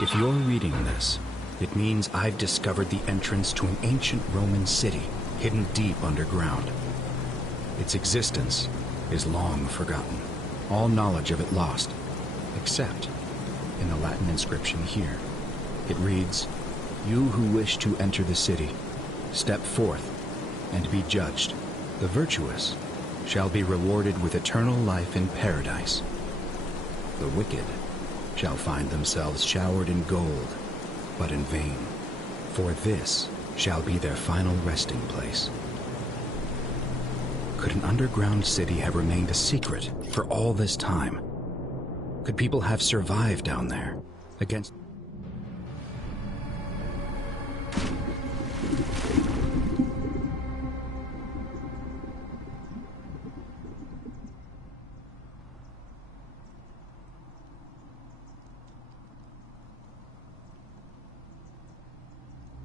If you're reading this, it means I've discovered the entrance to an ancient Roman city hidden deep underground. Its existence is long forgotten, all knowledge of it lost, except in the Latin inscription here. It reads, "You who wish to enter the city, step forth and be judged. The virtuous shall be rewarded with eternal life in paradise. The wicked shall find themselves showered in gold, but in vain, for this shall be their final resting place." Could an underground city have remained a secret for all this time? Could people have survived down there against...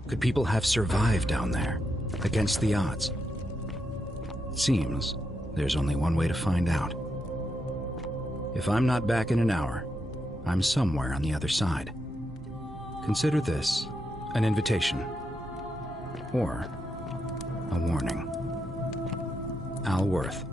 Could people have survived down there against the odds? It seems there's only one way to find out. If I'm not back in an hour, I'm somewhere on the other side. Consider this an invitation or a warning. Al Worth.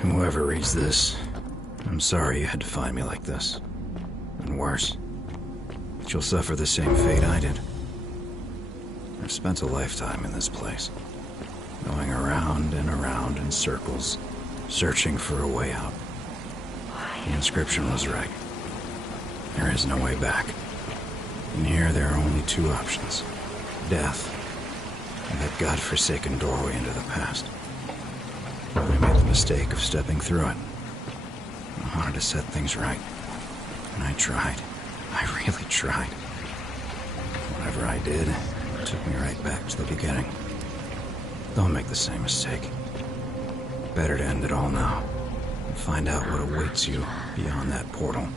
To whoever reads this, I'm sorry you had to find me like this. And worse, that you'll suffer the same fate I did. I've spent a lifetime in this place, going around and around in circles, searching for a way out. The inscription was right. There is no way back. And here there are only two options. Death, and that godforsaken doorway into the past. I made the mistake of stepping through it. I wanted to set things right. And I tried. I really tried. Whatever I did, it took me right back to the beginning. Don't make the same mistake. Better to end it all now, and find out what awaits you beyond that portal.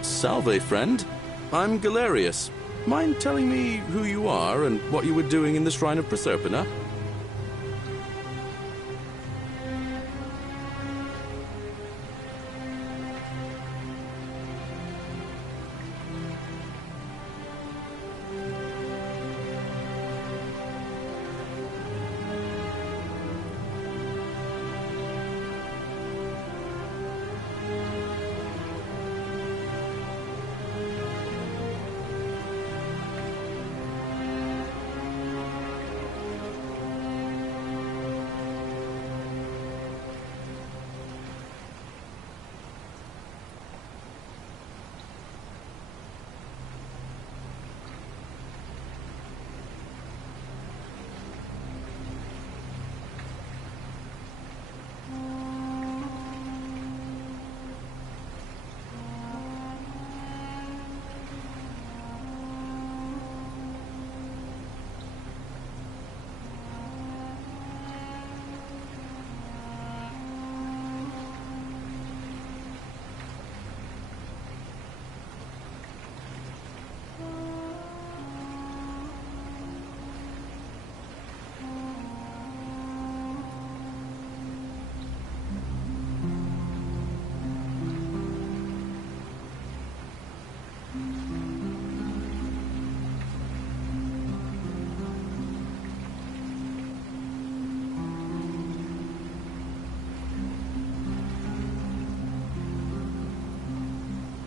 Salve, friend. I'm Galerius. Mind telling me who you are and what you were doing in the Shrine of Proserpina?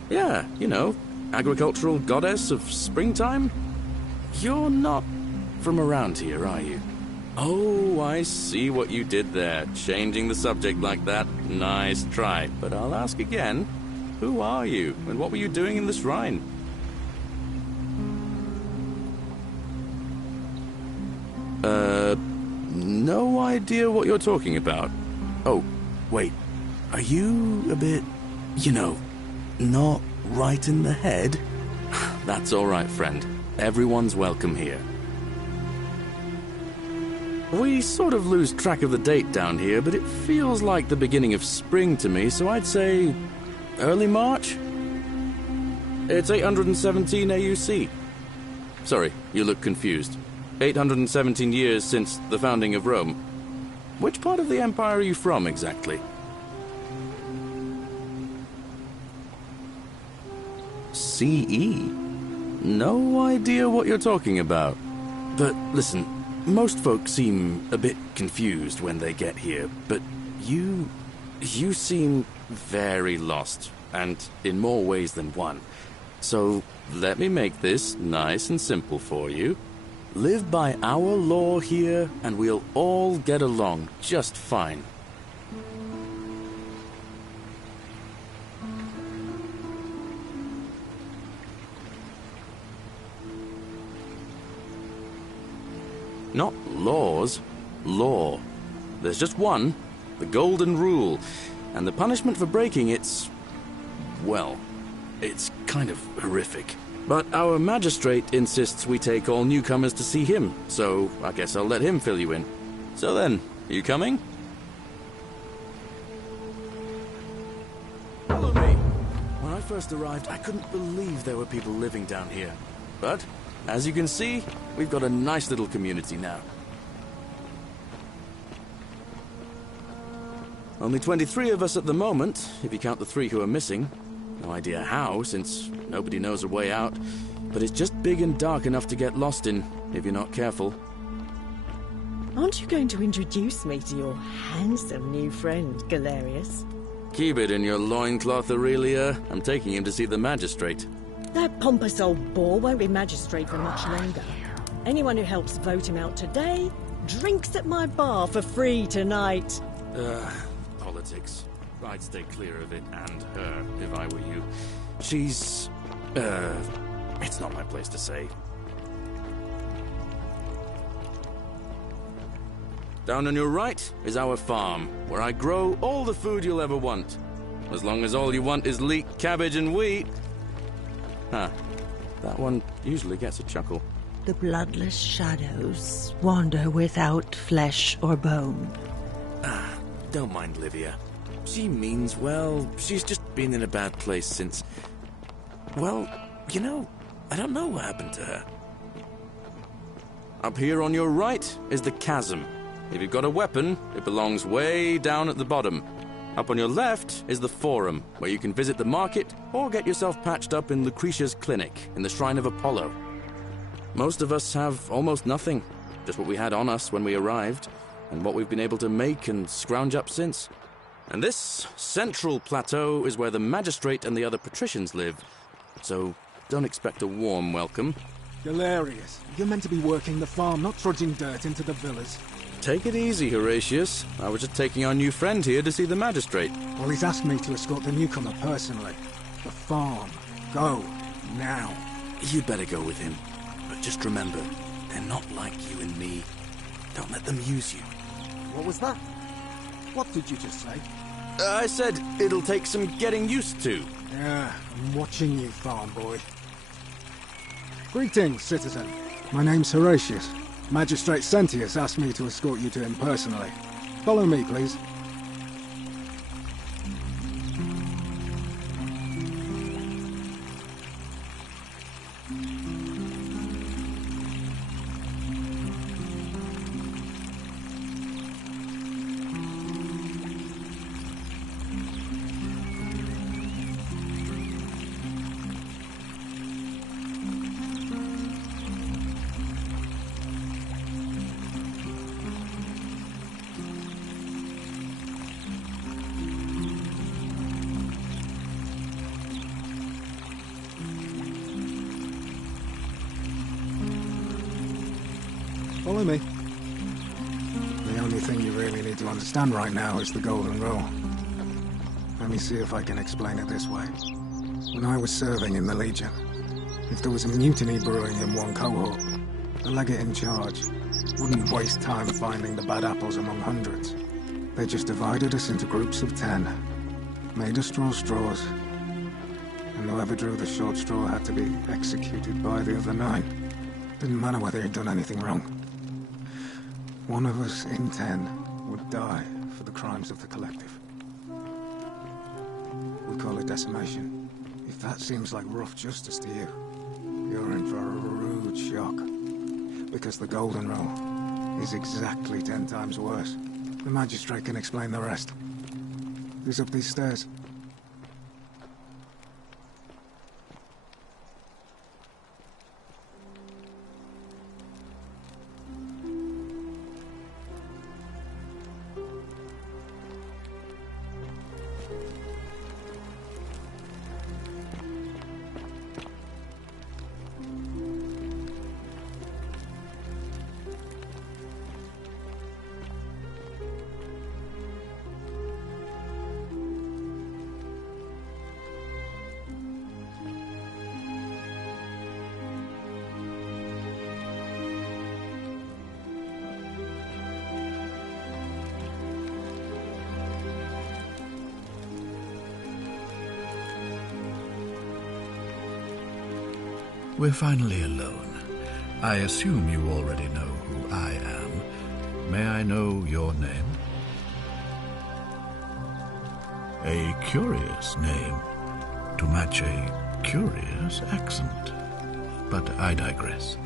Yeah, you know, agricultural goddess of springtime? You're not from around here, are you? Oh, I see what you did there. Changing the subject like that. Nice try. But I'll ask again. Who are you? And what were you doing in the shrine? No idea what you're talking about. Oh, wait. Are you a bit, you know, not right in the head? That's all right, friend. Everyone's welcome here. We sort of lose track of the date down here, but it feels like the beginning of spring to me, so I'd say early March? It's 817 AUC. Sorry, you look confused. 817 years since the founding of Rome. Which part of the Empire are you from, exactly? CE? No idea what you're talking about. But listen, most folks seem a bit confused when they get here, but you seem very lost, and in more ways than one. So let me make this nice and simple for you. Live by our law here, and we'll all get along just fine. Not laws, law. There's just one, the golden rule, and the punishment for breaking it's, well, it's kind of horrific. But our magistrate insists we take all newcomers to see him, so I guess I'll let him fill you in. So then, you coming? Follow me. When I first arrived, I couldn't believe there were people living down here. But, as you can see, we've got a nice little community now. Only 23 of us at the moment, if you count the 3 who are missing. No idea how, since nobody knows a way out, but it's just big and dark enough to get lost in, if you're not careful. Aren't you going to introduce me to your handsome new friend, Galerius? Keep it in your loincloth, Aurelia. I'm taking him to see the magistrate. That pompous old bore won't be magistrate for much longer. Anyone who helps vote him out today drinks at my bar for free tonight. Politics. I'd stay clear of it, and her, if I were you. She's... it's not my place to say. Down on your right is our farm, where I grow all the food you'll ever want. As long as all you want is leek, cabbage, and wheat. Huh. That one usually gets a chuckle. The bloodless shadows wander without flesh or bone. Don't mind Livia. She means well. She's just been in a bad place since... Well, you know, I don't know what happened to her. Up here on your right is the chasm. If you've got a weapon, it belongs way down at the bottom. Up on your left is the forum, where you can visit the market or get yourself patched up in Lucretia's clinic in the Shrine of Apollo. Most of us have almost nothing, just what we had on us when we arrived, and what we've been able to make and scrounge up since. And this central plateau is where the magistrate and the other patricians live, so don't expect a warm welcome. Hilarious. You're meant to be working the farm, not trudging dirt into the villas. Take it easy, Horatius. I was just taking our new friend here to see the magistrate. Well, he's asked me to escort the newcomer personally. The farm. Go. Now. You'd better go with him. But just remember, they're not like you and me. Don't let them use you. What was that? What did you just say? I said it'll take some getting used to. Yeah, I'm watching you, farm boy. Greetings, citizen. My name's Horatius. Magistrate Sentius asked me to escort you to him personally. Follow me, please. Follow me. The only thing you really need to understand right now is the golden rule. Let me see if I can explain it this way. When I was serving in the Legion, if there was a mutiny brewing in one cohort, the legate in charge wouldn't waste time finding the bad apples among hundreds. They just divided us into groups of 10, made us draw straws, and whoever drew the short straw had to be executed by the other 9. Didn't matter whether he'd done anything wrong. One of us in 10 would die for the crimes of the collective. We call it decimation. If that seems like rough justice to you, you're in for a rude shock. Because the golden rule is exactly 10 times worse. The magistrate can explain the rest. Who's up these stairs? We're finally alone. I assume you already know who I am. May I know your name? A curious name to match a curious accent. But I digress.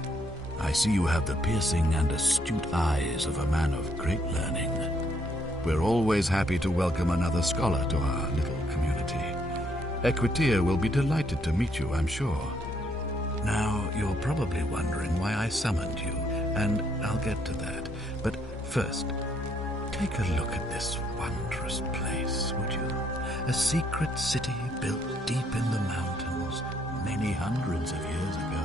I see you have the piercing and astute eyes of a man of great learning. We're always happy to welcome another scholar to our little community. Equitia will be delighted to meet you, I'm sure. Now, you're probably wondering why I summoned you, and I'll get to that. But first, take a look at this wondrous place, would you? A secret city built deep in the mountains many hundreds of years ago.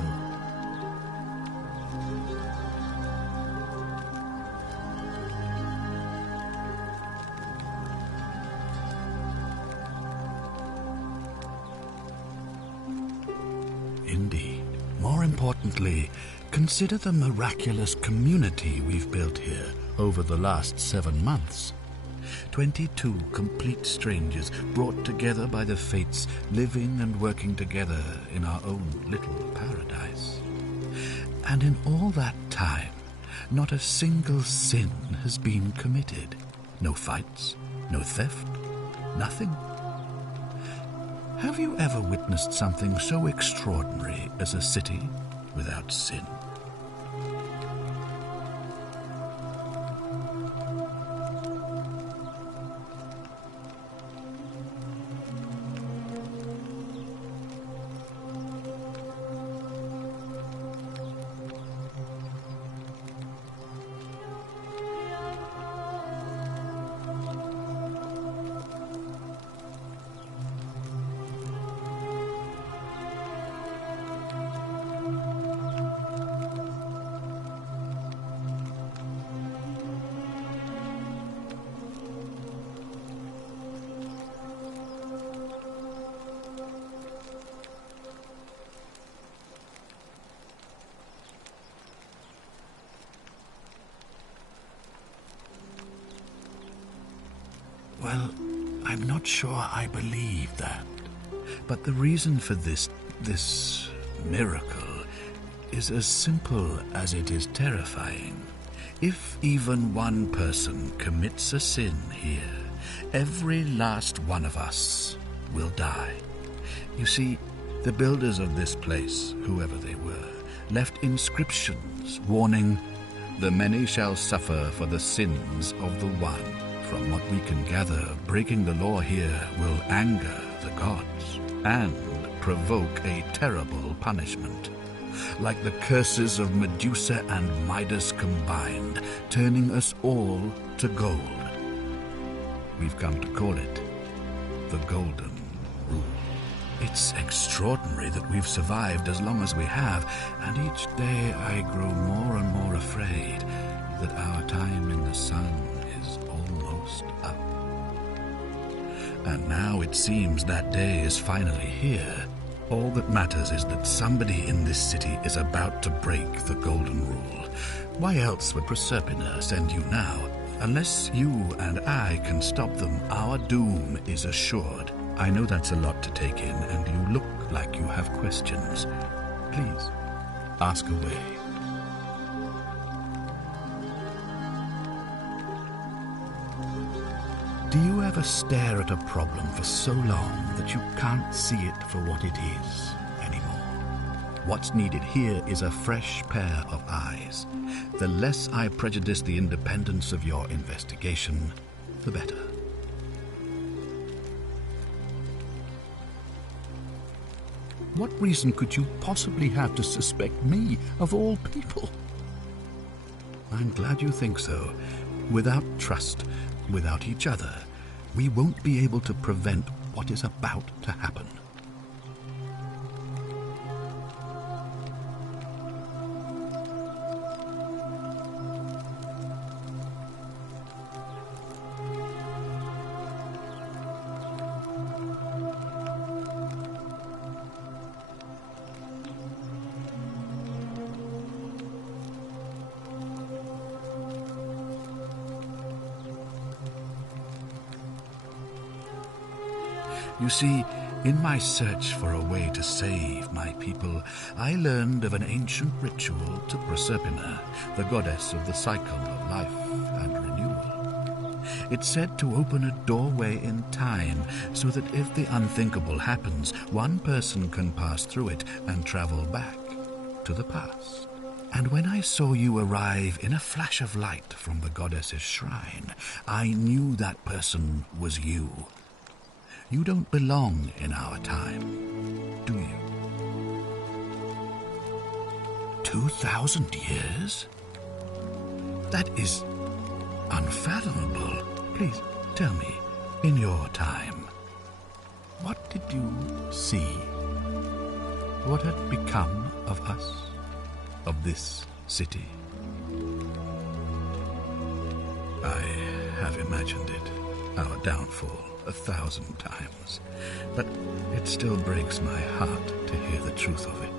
Indeed. More importantly, consider the miraculous community we've built here over the last 7 months. 22 complete strangers brought together by the fates, living and working together in our own little paradise. And in all that time, not a single sin has been committed. No fights, no theft, Nothing? Have you ever witnessed something so extraordinary as a city without sin? Well, I'm not sure I believe that. But the reason for this miracle is as simple as it is terrifying. If even one person commits a sin here, every last one of us will die. You see, the builders of this place, whoever they were, left inscriptions warning, "The many shall suffer for the sins of the one." From what we can gather, breaking the law here will anger the gods and provoke a terrible punishment, like the curses of Medusa and Midas combined, turning us all to gold. We've come to call it the Golden Rule. It's extraordinary that we've survived as long as we have, and each day I grow more and more afraid that our time in the sun is almost up. And now it seems that day is finally here. All that matters is that somebody in this city is about to break the Golden Rule. Why else would Proserpina send you now? Unless you and I can stop them, our doom is assured. I know that's a lot to take in, and you look like you have questions. Please, ask away. Do you ever stare at a problem for so long that you can't see it for what it is anymore? What's needed here is a fresh pair of eyes. The less I prejudice the independence of your investigation, the better. What reason could you possibly have to suspect me, of all people? I'm glad you think so. Without trust, without each other, we won't be able to prevent what is about to happen. You see, in my search for a way to save my people, I learned of an ancient ritual to Proserpina, the goddess of the cycle of life and renewal. It's said to open a doorway in time, so that if the unthinkable happens, one person can pass through it and travel back to the past. And when I saw you arrive in a flash of light from the goddess's shrine, I knew that person was you. You don't belong in our time, do you? 2,000 years? That is unfathomable. Please tell me, in your time, what did you see? What had become of us, of this city? I have imagined it, our downfall, 1,000 times, but it still breaks my heart to hear the truth of it.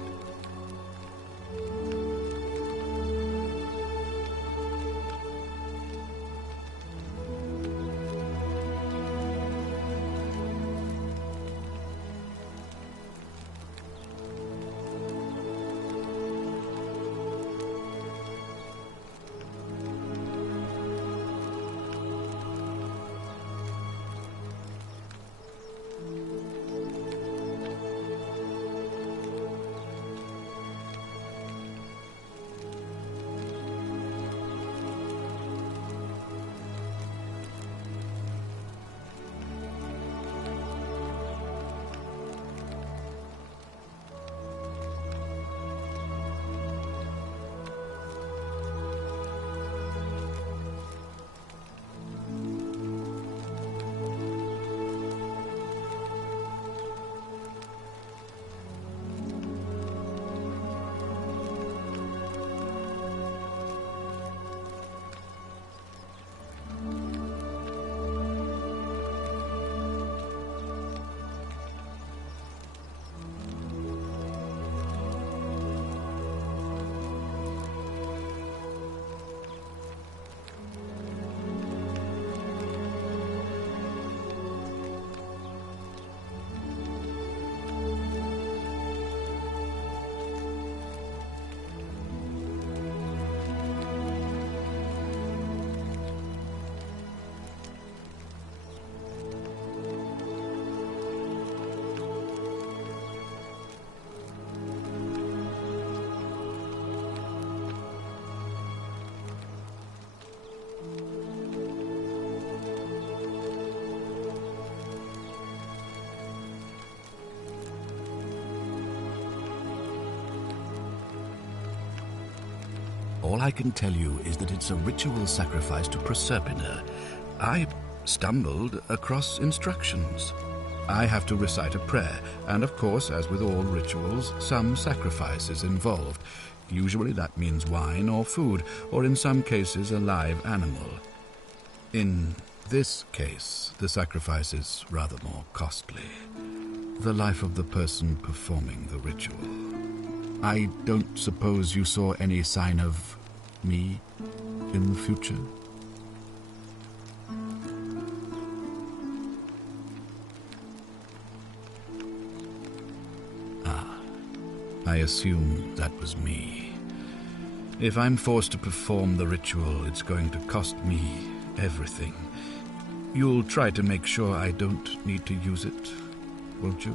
All I can tell you is that it's a ritual sacrifice to Proserpina. I stumbled across instructions. I have to recite a prayer, and of course, as with all rituals, some sacrifice is involved. Usually that means wine or food, or in some cases a live animal. In this case, the sacrifice is rather more costly. The life of the person performing the ritual. I don't suppose you saw any sign of me in the future? I assume that was me. If I'm forced to perform the ritual, it's going to cost me everything. You'll try to make sure I don't need to use it, won't you?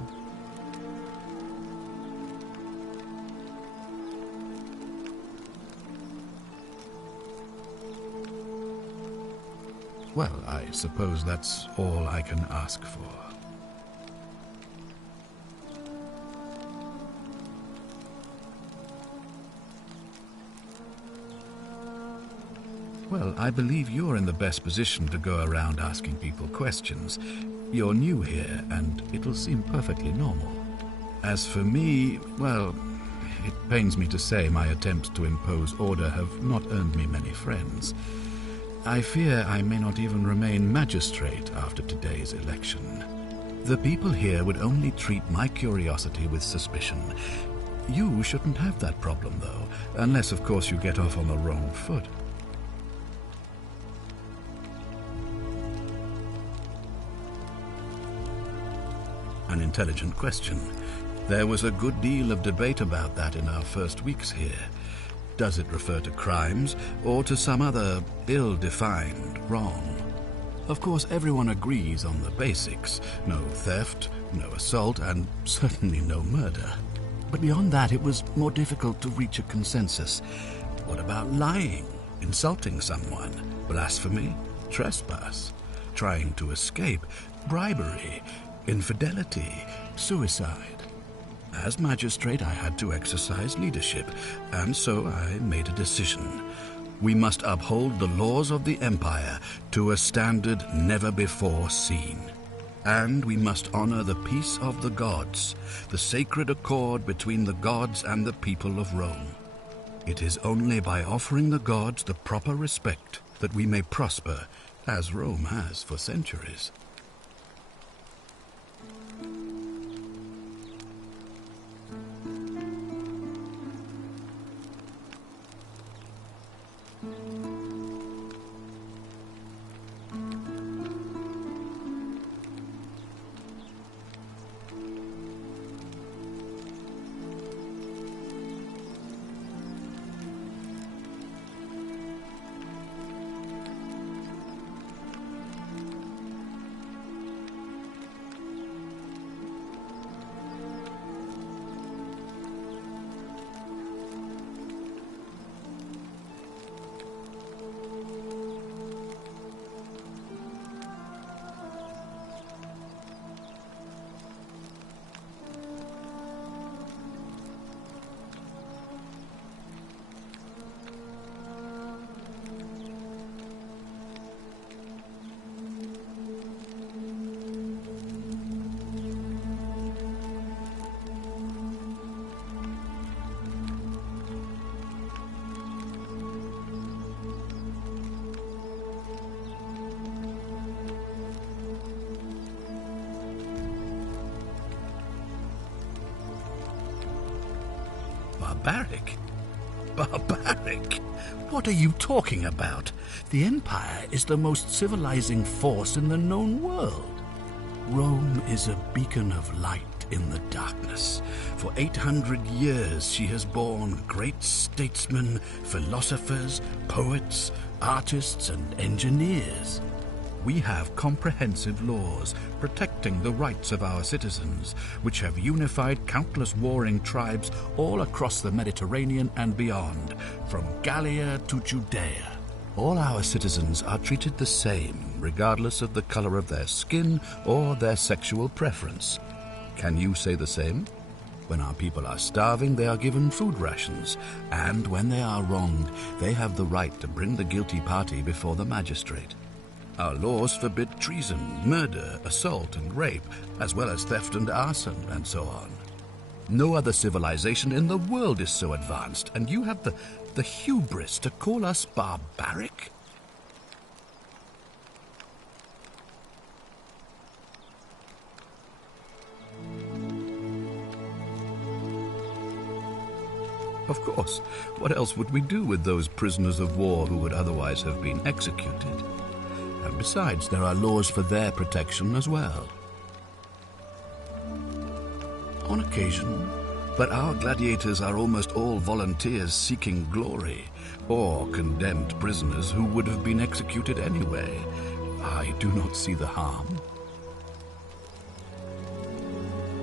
Well, I suppose that's all I can ask for. Well, I believe you're in the best position to go around asking people questions. You're new here, and it'll seem perfectly normal. As for me, well, it pains me to say my attempts to impose order have not earned me many friends. I fear I may not even remain magistrate after today's election. The people here would only treat my curiosity with suspicion. You shouldn't have that problem, though, unless, of course, you get off on the wrong foot. An intelligent question. There was a good deal of debate about that in our first weeks here. Does it refer to crimes or to some other ill-defined wrong? Of course, everyone agrees on the basics. No theft, no assault, and certainly no murder. But beyond that, it was more difficult to reach a consensus. What about lying, insulting someone, blasphemy, trespass, trying to escape, bribery, infidelity, suicide? As magistrate, I had to exercise leadership, and so I made a decision. We must uphold the laws of the Empire to a standard never before seen. And we must honor the peace of the gods, the sacred accord between the gods and the people of Rome. It is only by offering the gods the proper respect that we may prosper, as Rome has for centuries. Barbaric? Barbaric? What are you talking about? The Empire is the most civilizing force in the known world. Rome is a beacon of light in the darkness. For 800 years she has borne great statesmen, philosophers, poets, artists, and engineers. We have comprehensive laws protecting the rights of our citizens, which have unified countless warring tribes all across the Mediterranean and beyond, from Gallia to Judea. All our citizens are treated the same, regardless of the color of their skin or their sexual preference. Can you say the same? When our people are starving, they are given food rations, and when they are wronged, they have the right to bring the guilty party before the magistrate. Our laws forbid treason, murder, assault, and rape, as well as theft and arson, and so on. No other civilization in the world is so advanced, and you have the hubris to call us barbaric? Of course. What else would we do with those prisoners of war who would otherwise have been executed? And besides, there are laws for their protection as well. On occasion, but our gladiators are almost all volunteers seeking glory, or condemned prisoners who would have been executed anyway. I do not see the harm.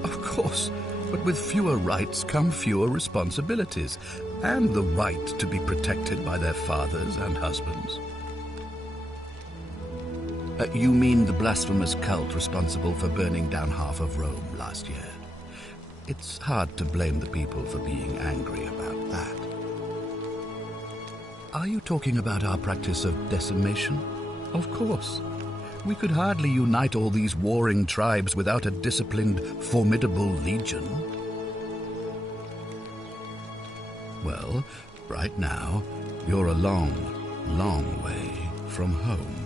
Of course, but with fewer rights come fewer responsibilities, and the right to be protected by their fathers and husbands. You mean the blasphemous cult responsible for burning down half of Rome last year? It's hard to blame the people for being angry about that. Are you talking about our practice of decimation? Of course. We could hardly unite all these warring tribes without a disciplined, formidable legion. Well, right now, you're a long, long way from home.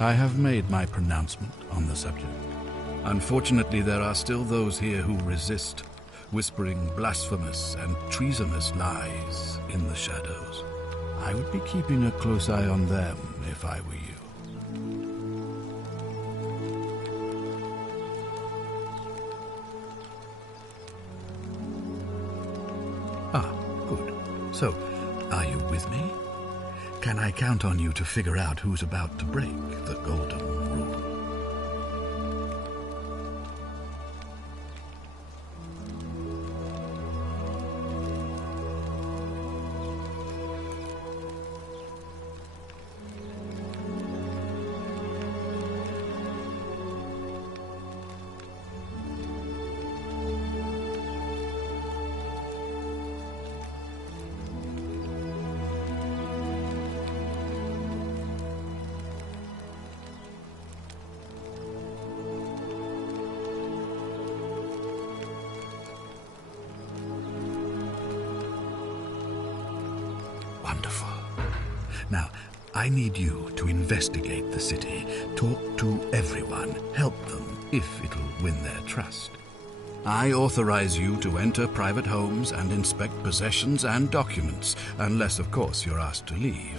I have made my pronouncement on the subject. Unfortunately, there are still those here who resist, whispering blasphemous and treasonous lies in the shadows. I would be keeping a close eye on them if I were you. Ah, good. So, are you with me? Can I count on you to figure out who's about to break the golden rule? Wonderful. Now, I need you to investigate the city, talk to everyone, help them, if it'll win their trust. I authorize you to enter private homes and inspect possessions and documents, unless, of course, you're asked to leave.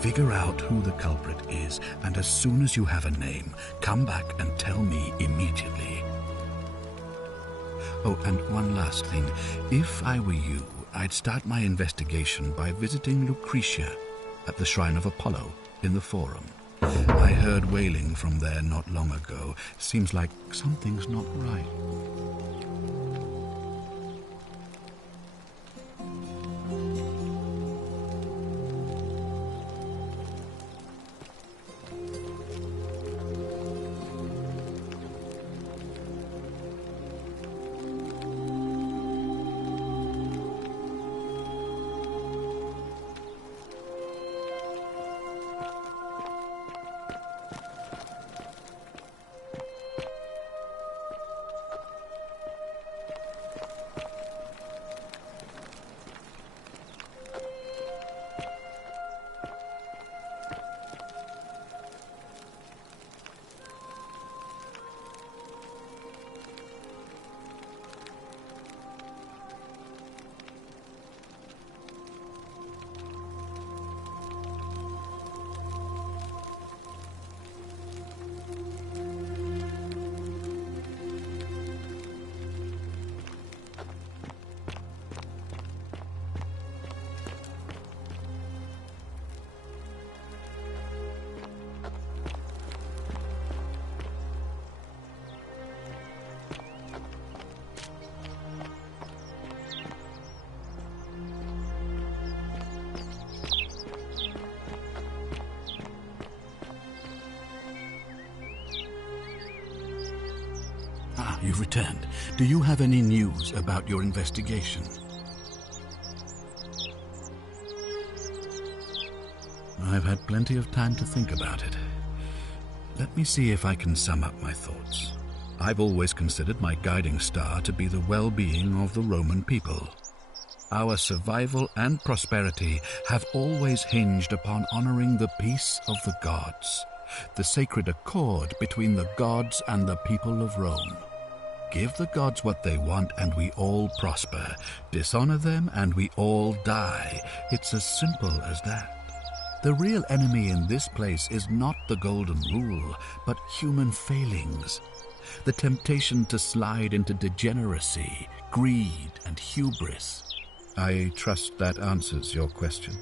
Figure out who the culprit is, and as soon as you have a name, come back and tell me immediately. Oh, and one last thing. If I were you, I'd start my investigation by visiting Lucretia at the Shrine of Apollo in the Forum. I heard wailing from there not long ago. Seems like something's not right. you've returned. Do you have any news about your investigation? I've had plenty of time to think about it. Let me see if I can sum up my thoughts. I've always considered my guiding star to be the well-being of the Roman people. Our survival and prosperity have always hinged upon honoring the peace of the gods, the sacred accord between the gods and the people of Rome. Give the gods what they want and we all prosper. Dishonor them and we all die. It's as simple as that. The real enemy in this place is not the golden rule, but human failings. The temptation to slide into degeneracy, greed, and hubris. I trust that answers your question.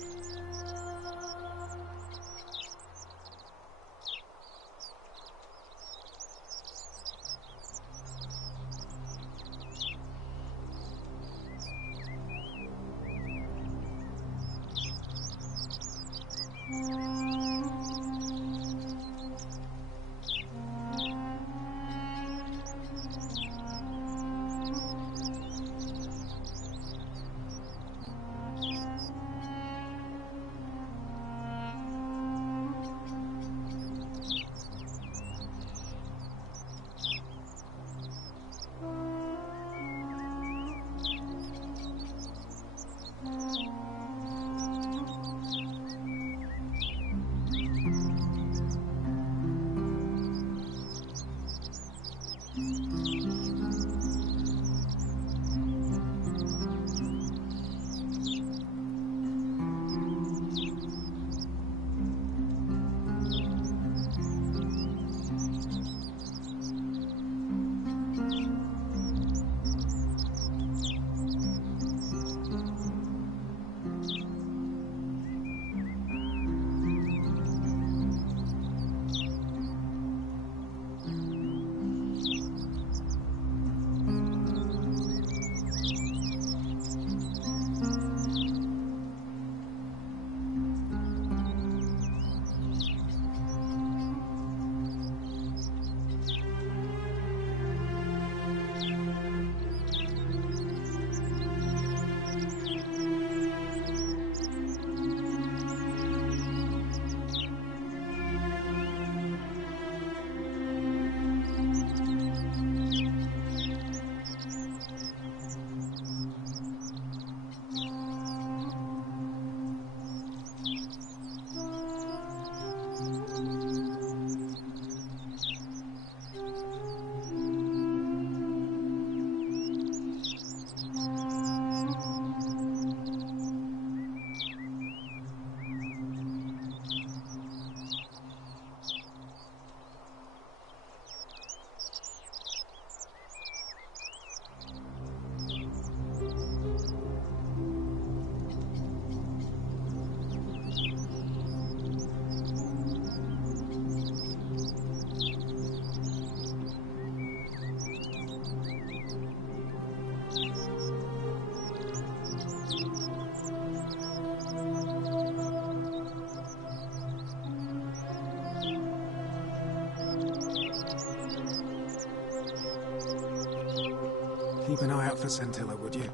Keep an eye out for Scintilla, would you?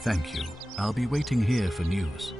Thank you. I'll be waiting here for news.